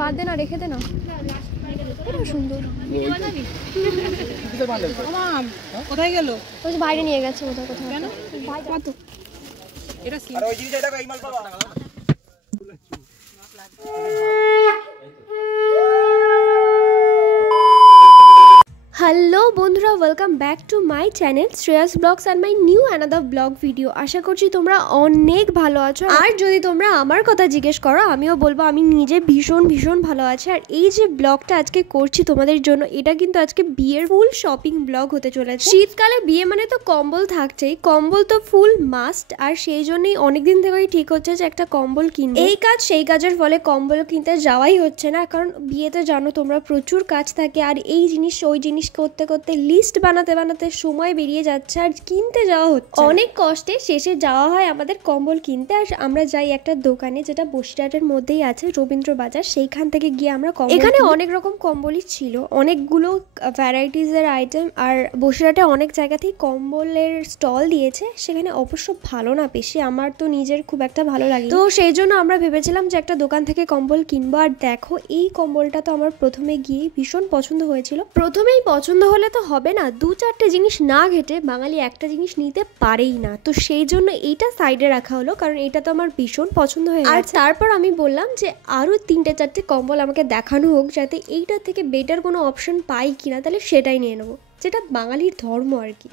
বাদ দে না, রেখে দে না, এটা সুন্দর। কোথায় গেল? ওই যে বাইরে নিয়ে গেছে কোথায় কোথায়। কেন? তো এটা আর ওই জিনিসটা দেখো, এই মাল পাবা। হ্যালো বন্ধুরা, welcome back to my channel Shreyas vlogs and my new another vlog video. আশা করছি তোমরা অনেক ভালো আছো। আর যদি তোমরা আমার কথা জিজ্ঞেস করো, আমিও বলবো আমি নিজে ভীষণ ভীষণ ভালো আছি। আর এই যে ব্লগটা আজকে করছি তোমাদের জন্য, এটা কিন্তু আজকে বিয়ের ফুল শপিং ব্লগ হতে চলেছে। শীতকালে বিয়ে মানে তো কম্বল থাকছেই, কম্বল তো ফুল মাস্ট। আর সেই জন্যই অনেকদিন থেকেই ঠিক হচ্ছে যে একটা কম্বল কিনবো। এই কাজ সেই কাজের ফলে কম্বল কিনতে যাওয়াই হচ্ছে না, কারণ বিয়েতে জানো তোমরা প্রচুর কাজ থাকে। আর এই জিনিস ওই জিনিস করতে করতে লিস্ট বানাতে বানাতে সময় বেরিয়ে যাচ্ছে, আর কিনতে যাওয়া হচ্ছে অনেক কষ্টে। শেষে যাওয়া হয় আমাদের কম্বল কিনতে। আর আমরা যাই একটা দোকানে, যেটা বসিরহাটের মধ্যেই আছে, রবীন্দ্র বাজার। সেইখান থেকে গিয়ে আমরা এখানে অনেক রকম কম্বলই ছিল, অনেকগুলো ভ্যারাইটিসের আইটেম। আর বসিরহাটে অনেক জায়গাতেই কম্বলের স্টল দিয়েছে, সেখানে অবশ্য ভালো না বেশি, আমার তো নিজের খুব একটা ভালো লাগে। তো সেই জন্য আমরা ভেবেছিলাম যে একটা দোকান থেকে কম্বল কিনবো। আর দেখো এই কম্বলটা তো আমার প্রথমে গিয়ে ভীষণ পছন্দ হয়েছিল। প্রথমেই পছন্দ হলে তো হবে না, দু চারটে জিনিস না ঘেটে বাঙালি একটা জিনিস নিতে পারেই না। তো সেই জন্য এইটা সাইডে রাখা হলো, কারণ এটা তো আমার ভীষণ পছন্দ হয়ে গেছে। আর তারপর আমি বললাম যে আরো 3-4টে কম্বল আমাকে দেখানো হোক, যাতে এইটা থেকে বেটার কোনো অপশন পাই কিনা, তাহলে সেটাই নিয়ে নেবো, যেটা বাঙালির ধর্ম আর কি।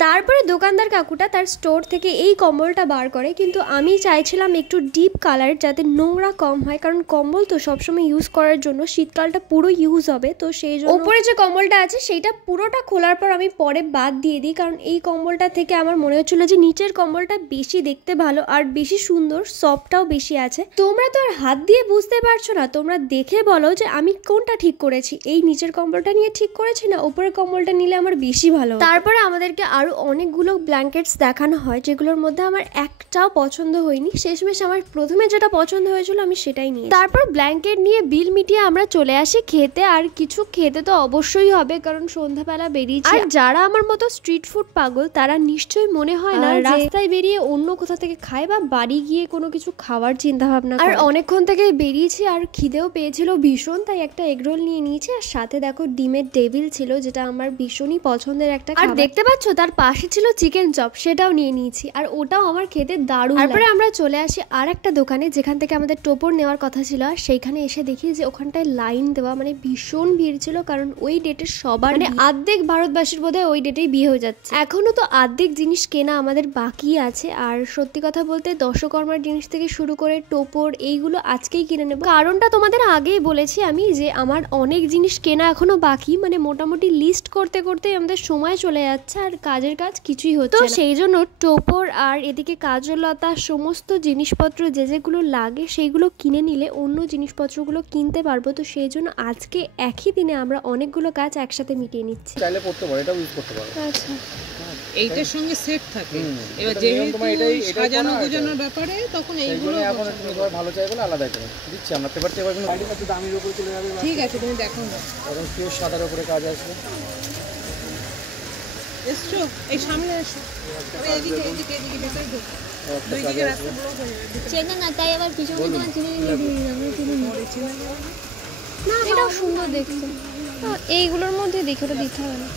তারপরে দোকানদার কাকুটা তার স্টোর থেকে এই কম্বলটা বার করে, কিন্তু আমি চাইছিলাম একটু ডিপ কালার, যাতে নোংরা কম হয়, কারণ কম্বল তো সবসময় ইউজ করার জন্য শীতকালটা পুরো ইউজ হবে। তো সেই জন্য ওপরে যে কম্বলটা আছে সেইটা পুরোটা খোলার পর আমি পরে বাদ দিয়ে দিই, কারণ এই কম্বলটা থেকে আমার মনে হচ্ছিল যে নিচের কম্বলটা বেশি দেখতে ভালো আর বেশি সুন্দর, সফটটাও বেশি আছে। তোমরা তো আর হাত দিয়ে বুঝতে পারছো না, তোমরা দেখে বলো যে আমি কোনটা ঠিক করেছি, এই নিচের কম্বলটা নিয়ে ঠিক করেছি না উপরের কম্বলটা নিলে আমার বেশি ভালো। তারপরে আমাদেরকে আরো অনেকগুলো ব্ল্যাঙ্কেটস দেখানো হয়, যেগুলোর মধ্যে আমার একটাও পছন্দ হয়নি। শেষমেশ আমার প্রথমে যেটা পছন্দ হয়েছিল আমি সেটাই নিই। তারপর ব্ল্যাঙ্কেট নিয়ে বিল মিটিয়ে আমরা চলে আসি খেতে। আর কিছু খেতে তো অবশ্যই হবে, কারণ সন্ধ্যাবেলা বেরিয়েছি। আর যারা আমার মতো স্ট্রিট ফুড পাগল, তারা নিশ্চয়ই মনে হয় না রাস্তায় বেরিয়ে অন্য কোথা থেকে খায় বা বাড়ি গিয়ে কোনো কিছু খাওয়ার চিন্তা ভাবনা। আর অনেকক্ষণ থেকে বেরিয়েছি আর খিদেও পেয়েছিল ভীষণ, তাই একটা এগরোল নিয়ে নিয়েছি। আর সাথে দেখো ডিমের ডেভিল ছিল, যেটা আমার ভীষণই পছন্দের একটা। আর দেখতে পাচ্ছ তার পাশে ছিল চিকেন চপ, সেটাও নিয়ে নিয়েছি, আর ওটাও আমার খেতে দারুণ। তারপরে আমরা চলে আসি আর একটা দোকানে, যেখান থেকে আমাদের টোপর নেওয়ার কথা ছিল। আর সেইখানে এসে দেখি যে ওখানটায় লাইন দেওয়া, মানে ভীষণ ভিড় ছিল, কারণ ওই ডেটের সবার মানে অর্ধেক ভারতবাসীর বোধহয় ওই ডেটেই বিয়ে হয়ে যাচ্ছে। এখনো তো অর্ধেক জিনিস কেনা আমাদের বাকি আছে। আর সত্যি কথা বলতে দশকর্মার জিনিস থেকে শুরু করে টোপর এইগুলো আজকেই কিনে নেব। কারণটা তোমাদের আগেই বলেছি আমি, যে আমার অনেক জিনিস কেনা এখনো বাকি, মানে মোটামুটি লিস্ট করতে করতে আমাদের সময় চলে যাচ্ছে, আর কাজের কাজ কিছুই হচ্ছে। তো সেই জন্য টোপর আর এদিকে কাজলতা সমস্ত জিনিসপত্র যেগুলো লাগে সেইগুলো কিনে নিলে অন্য জিনিসপত্রগুলো কিনতে পারবো। তো সেই জন্য আজকে একই দিনে আমরা অনেকগুলো কাজ একসাথে মিটিয়ে নিচ্ছি। চাইলে পড়তে পারো, এটাও ইউজ করতে পারো। আচ্ছা, এইটার সঙ্গে সেট থাকে। এবার যেহেতু সাজানো গোছানোর ব্যাপারে তখন এইগুলো এখন তুমি ধর ভালো চাই বলে আলাদা করে দিচ্ছি আমরা। পেপার টেপারগুলো গাড়ির কাছে দামির উপরে চলে যাবে। ঠিক আছে, তুমি দেখো না, এখন পিওর সাদার উপরে কাজ আসবে। এসছো এই সামনে এসো, ওই এদিকে এদিকে এদিকে ভেতরে ঢোকো, দুই দিকে রাস্তা ব্লক হয়ে যাবে। চেনা না, তাই আবার পিছনে তোমার চিনে নিয়ে দিয়ে দিলাম। না, এটাও সুন্দর দেখতে। এইগুলোর মধ্যে দেখে ওটা দিতে হবে না।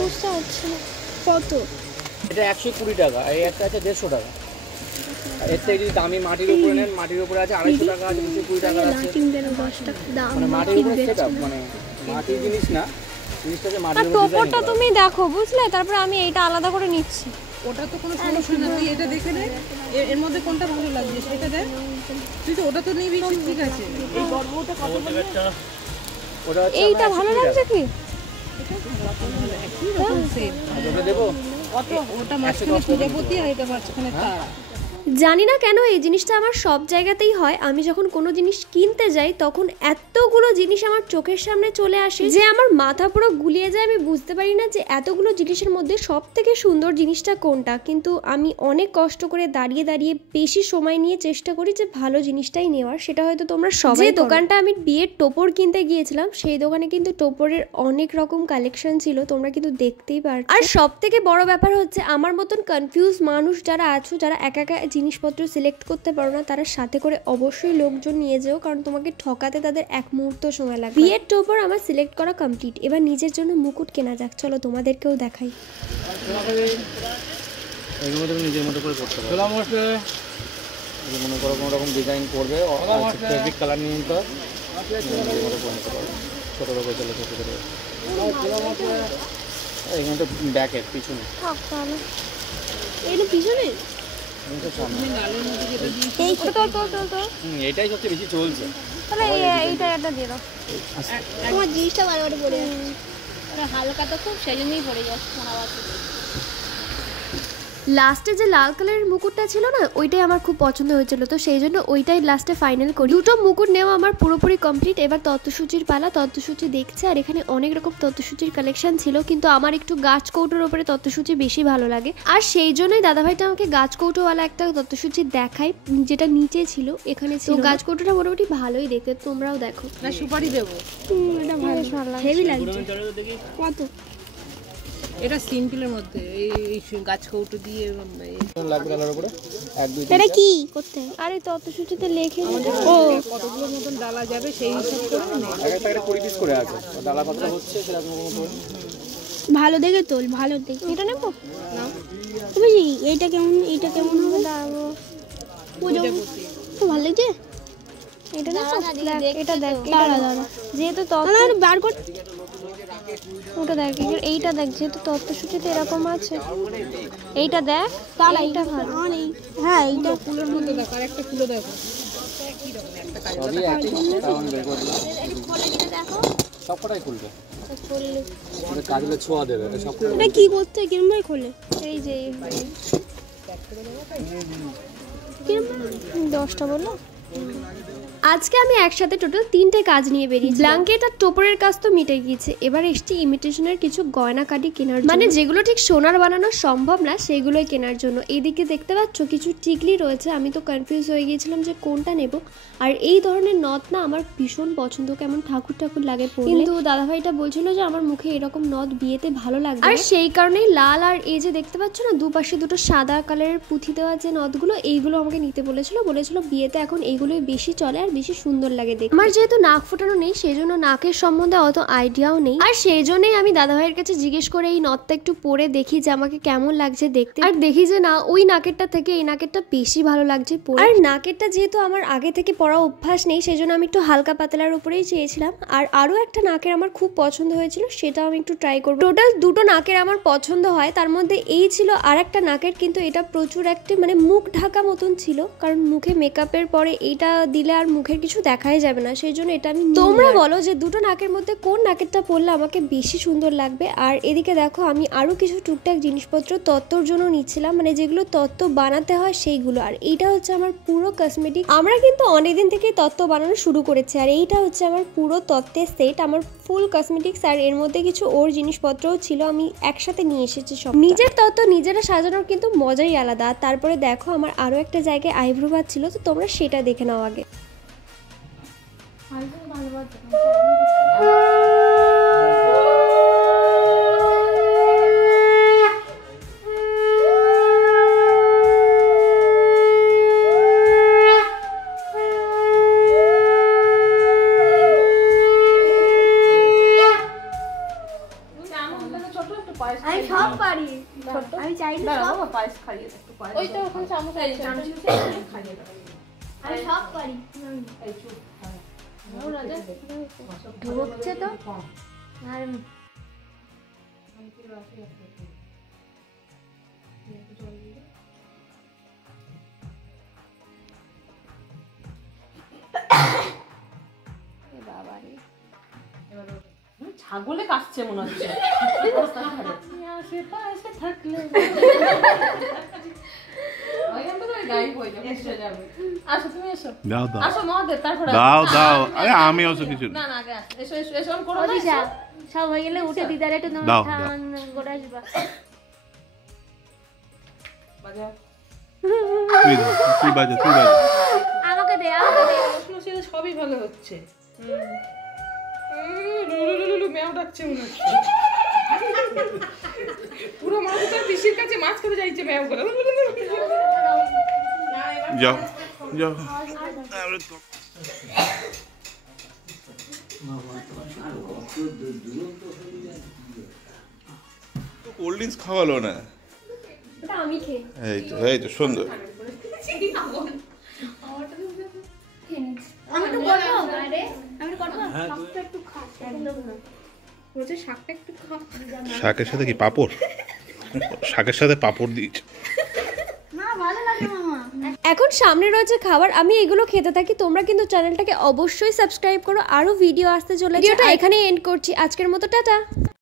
বুঝতে পারছি না কত। এটা 120 টাকা, এই একটা আছে 150 টাকা। এর থেকে যদি দামি মাটির উপরে নেন, মাটির উপরে আছে 250 টাকা, আছে 220 টাকা আছে। মানে মাটির উপরে সেটআপ, মানে মাটির জিনিস না, জিনিসটা যে মাটির উপরে। টোপরটা তুমি দেখো, বুঝলে? তারপরে আমি এইটা আলাদা করে নিচ্ছি। ওটা তো কোনো সমস্যা না, তুই এটা দেখে নে, এর মধ্যে কোনটা ভালো লাগছে সেটা দেখ। তুই তো ওটা তো নিবি, ঠিক আছে। এই গর্বটা কত বলছো? ওটা এইটা ভালো লাগছে কি? ওটা দেবো কত? ওটা মাঝখানে প্রজাপতি আর এটা মাঝখানে তারা। জানি না কেন এই জিনিসটা আমার সব জায়গাতেই হয়, আমি যখন কোনো জিনিস কিনতে যাই তখন এতগুলো জিনিস আমার চোখের সামনে চলে আসে যে আমার মাথা পুরো গুলিয়ে যায়। আমি বুঝতে পারি না যে এতগুলো জিনিসের মধ্যে সব থেকে সুন্দর জিনিসটা কোনটা, কিন্তু আমি অনেক কষ্ট করে দাঁড়িয়ে দাঁড়িয়ে বেশি সময় নিয়ে চেষ্টা করি যে ভালো জিনিসটাই নেওয়ার। সেটা হয়তো তোমরা সবাই, দোকানটা আমি বিয়ের টোপর কিনতে গিয়েছিলাম সেই দোকানে কিন্তু টোপরের অনেক রকম কালেকশন ছিল, তোমরা কিন্তু দেখতেই পারছো। আর সব থেকে বড় ব্যাপার হচ্ছে আমার মতন কনফিউজ মানুষ যারা আছো, যারা একা একা জিনিসপত্র সিলেক্ট করতে পারো না, তারা সাথে করে অবশ্যই লোকজন নিয়ে যাও, কারণ তোমাকে ঠকাতে তাদের এক মুহূর্ত সময় লাগবে। বিয়ের টোপর আমার সিলেক্ট করা কমপ্লিট, এবার নিজের জন্য মুকুট কেনা যাক, চলো তোমাদেরকেও দেখাই। নিজের মতো করে করতে পারো, মনে করো কোনো রকম ডিজাইন করবে, ফেব্রিক কালার নিয়ে নিতে হয়, ছোটো রকম চলে ছোটো করে। এখানে তো ব্যাকের পিছনে, পিছনে এটাই সবচেয়ে বেশি চলছে। এইটা একটা দিয়ে দাও, তোমার জিনিসটা বারবার পড়ে যাচ্ছে, হালকা তো খুব, সেই জন্যই পড়ে যাচ্ছে। লাস্টে যে লাল কালারের মুকুটটা ছিল না, ওইটাই আমার খুব পছন্দ হয়েছিল, তো সেই জন্য ওইটাই লাস্টে ফাইনাল করি। দুটো মুকুট নেওয়া আমার পুরোপুরি কমপ্লিট। এবার তত্ত্বসূচির পালা, তত্ত্বসূচি দেখছে, আর এখানে অনেক রকম তত্ত্বসূচির কালেকশন ছিল, কিন্তু আমার একটু গাছ কৌটোর ওপরে তত্ত্বসূচি বেশি ভালো লাগে, আর সেই জন্যই দাদাভাইটা আমাকে গাছ কৌটোওয়ালা একটা তত্ত্বসূচি দেখায়, যেটা নিচে ছিল, এখানে ছিল। গাছ কৌটোটা মোটামুটি ভালোই দেখতে, তোমরাও দেখো। সুপারি দেবো, এটা ভালো হেভি লাগছে। কত? এটা সিম্পলের মধ্যে এই গাছ কৌটো দিয়ে লাগবে ডালার উপরে এক দুই। এটা কি করতে? আরে তত্ত্বসূচিতে লেখে ও কতগুলো মতন ডালা যাবে সেই হিসাব করে এক একটা 20 পিস করে আছে, ডালা কত হচ্ছে সেরকম কোনো। ভালো দেখে তোল, ভালো দেখে। এটা নেব না তুমি? এইটা কেমন, এইটা কেমন হবে? দাঁড়াবো, পুজো তো ভালো লাগছে। এটা না, এটা দেখ, দাঁড়া দাঁড়া, যেহেতু তত্ত্ব বার কর, ওটা দেখ, এইটা দেখ, যেহেতু তত্ত্বসূচিতে এরকম আছে, এইটা দেখ, তাহলে এইটা ভালো। হ্যাঁ, এইটা ফুলের মধ্যে দেখ, আর একটা ফুলে দেখো সবই একই, কারণ বের করে দিলাম সবকটাই খুলবে, খুললে কাজলে ছোঁয়া দেবে। এটা সব এটা কি করতে, কিরম ভাই খোলে? এই যে 10টা বললো। আজকে আমি একসাথে টোটাল 3টে কাজ নিয়ে বেরিয়েছি। ব্ল্যাঙ্কেট আর টোপরের কাজ তো মিটে গিয়েছে, এবার এসছি ইমিটেশনের কিছু গয়না কাটি কেনার, মানে যেগুলো ঠিক সোনার বানানো সম্ভব না সেগুলোই কেনার জন্য। এইদিকে দেখতে পাচ্ছ কিছু টিকলি রয়েছে, আমি তো কনফিউজ হয়ে গিয়েছিলাম যে কোনটা নেব। আর এই ধরনের নথ না আমার ভীষণ পছন্দ, কেমন ঠাকুর ঠাকুর লাগে পরলে, কিন্তু দাদাভাইটা বলছিল যে আমার মুখে এরকম নথ বিয়েতে ভালো লাগবে, আর সেই কারণেই লাল আর এই যে দেখতে পাচ্ছ না দুপাশে দুটো সাদা কালারের পুঁথি দেওয়া যে নথগুলো, এইগুলো আমাকে নিতে বলেছিল বিয়েতে এখন এইগুলোই বেশি চলে আর বেশি সুন্দর লাগে দেখতে। আমার যেহেতু নাক ফোটানো নেই সেই জন্য নাকের সম্বন্ধে অত আইডিয়াও নেই, আর সেই জন্যই আমি দাদাভাইয়ের কাছে জিজ্ঞেস করে এই নথটা একটু পরে দেখি যে আমাকে কেমন লাগছে দেখতে, আর দেখি যে না ওই নাকেরটা থেকে এই নাকেরটা বেশি ভালো লাগছে পরে। আর নাকেরটা যেহেতু আমার আগে থেকে পরা অভ্যাস নেই সেই জন্য আমি একটু হালকা পাতলার উপরেই চেয়েছিলাম। আর আরো একটা নাকের আমার খুব পছন্দ হয়েছিল, সেটাও আমি একটু ট্রাই করবো। টোটাল দুটো নাকের আমার পছন্দ হয়, তার মধ্যে এই ছিল আর একটা নাকের, কিন্তু এটা প্রচুর একটা মানে মুখ ঢাকা মতন ছিল, কারণ মুখে মেকআপের পরে এইটা দিলে আর মুখের কিছু দেখাই যাবে না, সেই জন্য এটা আমি। তোমরা বলো যে দুটো নাকের মধ্যে কোন নাকেরটা পরলে আমাকে বেশি সুন্দর লাগবে। আর এদিকে দেখো আমি আরো কিছু টুকটাক জিনিসপত্র তত্ত্বর জন্য নিচ্ছিলাম, মানে যেগুলো তত্ত্ব বানাতে হয় সেইগুলো। আর এইটা হচ্ছে আমার পুরো কসমেটিক, আমরা কিন্তু অনেকদিন থেকেই তত্ত্ব বানানো শুরু করেছি, আর এইটা হচ্ছে আমার পুরো তত্ত্বের সেট, আমার ফুল কসমেটিক্স, আর এর মধ্যে কিছু ওর জিনিসপত্রও ছিল, আমি একসাথে নিয়ে এসেছি সব। নিজের তত্ত্ব নিজেরা সাজানোর কিন্তু মজাই আলাদা। তারপরে দেখো আমার আরো একটা জায়গায় আইব্রো ভাত ছিল, তো তোমরা সেটা দেখে নাও আগে। আমি সব পারি, আমি চাইলে সব পায়েস খাইয়ে দেব, ওইটা ওখানে চামচ আছে, চামচ খাইয়ে দেব, আমি সব পারি। এই চুপ ও রাজা ঢোকছে তো, আর ছাগলে কাটছে মনে হচ্ছে। থাকলে গায়েব হয়ে যাবে, এসে যাবে। আসো তুমি এসো। দাও দাও আসো মহাদেব, তারপরে দাও দাও আরে আমি অবশ্য কিছু না না আগে আসো। এসো এসো এসো অন করো না, অদিশা এসো। সব হয়ে গেলে উঠে দিদার একটু দাও, ঠান করে আসবা। বাজাও। তুই বাজা আমাকে দে আমাকে দে। প্রশ্ন ছিল সবই ভালো হচ্ছে। লুলু মেও ডাকছে মনে হচ্ছে। পুরো মাছ তার পিসির কাছে মাছ খেতে যাইছে মেও করে। যাও যাও কোল্ড ড্রিঙ্কস খাওয়ালো না ওটা আমি খেয়ে এই তো সুন্দর আমি তো করবো আরে আমি তো করবো শাকটা একটু খা একদম না বলছে শাকটা একটু খা। শাকের সাথে কি পাঁপড় শাকের সাথে পাঁপড় দিয়েছে না ভালো লাগে মামা। এখন সামনে রয়েছে খাবার, আমি এগুলো খেতে থাকি। তোমরা কিন্তু চ্যানেলটাকে অবশ্যই সাবস্ক্রাইব করো, আরো ভিডিও আসতে চলেছে। ভিডিওটা এখানে এন্ড করছি, আজকের মতো টাটা।